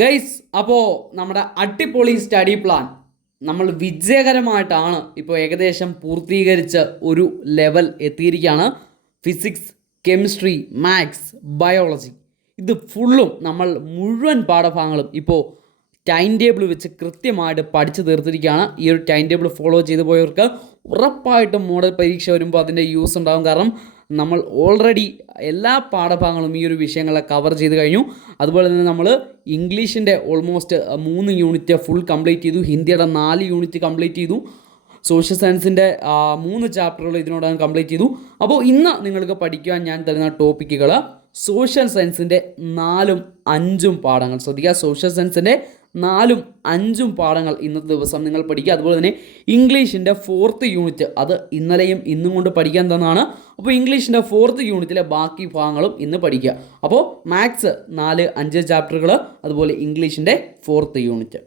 Guys, അപ്പോൾ നമ്മുടെ അടിപൊളി സ്റ്റഡി പ്ലാൻ നമ്മൾ വിജയകരമായിട്ടാണ് ഇപ്പോൾ ഏകദേശം പൂർത്തീകരിച്ച് ഒരു ലെവൽ എത്തിയിരിക്കുകയാണ്. ഫിസിക്സ്, കെമിസ്ട്രി, മാത്സ്, ബയോളജി ഇത് ഫുള്ളും നമ്മൾ മുഴുവൻ പാഠഭാഗങ്ങളും ഇപ്പോൾ ടൈം ടേബിൾ വെച്ച് കൃത്യമായിട്ട് പഠിച്ചു തീർത്തിരിക്കുകയാണ്. ഈ ഒരു ടൈം ടേബിൾ ഫോളോ ചെയ്തു പോയവർക്ക് ഉറപ്പായിട്ടും മോഡൽ പരീക്ഷ വരുമ്പോൾ അതിൻ്റെ യൂസ് ഉണ്ടാകും. കാരണം നമ്മൾ ഓൾറെഡി എല്ലാ പാഠഭാഗങ്ങളും ഈ ഒരു വിഷയങ്ങളെ കവർ ചെയ്ത് കഴിഞ്ഞു. അതുപോലെ തന്നെ നമ്മൾ ഇംഗ്ലീഷിൻ്റെ ഓൾമോസ്റ്റ് 3 യൂണിറ്റ് ഫുൾ കംപ്ലീറ്റ് ചെയ്തു. ഹിന്ദിയുടെ 4 യൂണിറ്റ് കംപ്ലീറ്റ് ചെയ്തു. സോഷ്യൽ സയൻസിൻ്റെ 3 ചാപ്റ്ററുകൾ ഇതിനോടകം കംപ്ലീറ്റ് ചെയ്തു. അപ്പോൾ ഇന്ന് നിങ്ങൾക്ക് പഠിക്കുവാൻ ഞാൻ തരുന്ന ടോപ്പിക്കുകൾ സോഷ്യൽ സയൻസിൻ്റെ 4ഉം 5ഉം പാഠങ്ങൾ. ശ്രദ്ധിക്കുക, സോഷ്യൽ സയൻസിൻ്റെ 4ഉം 5ഉം പാഠങ്ങൾ ഇന്നത്തെ ദിവസം നിങ്ങൾ പഠിക്കുക. അതുപോലെ തന്നെ ഇംഗ്ലീഷിൻ്റെ 4th യൂണിറ്റ് അത് ഇന്നലെയും ഇന്നും കൊണ്ട് പഠിക്കാൻ തന്നതാണ്. അപ്പോൾ ഇംഗ്ലീഷിൻ്റെ 4th യൂണിറ്റിലെ ബാക്കി ഭാഗങ്ങളും ഇന്ന് പഠിക്കുക. അപ്പോൾ മാത്സ് 4, 5 ചാപ്റ്ററുകൾ, അതുപോലെ ഇംഗ്ലീഷിൻ്റെ 4th യൂണിറ്റ്.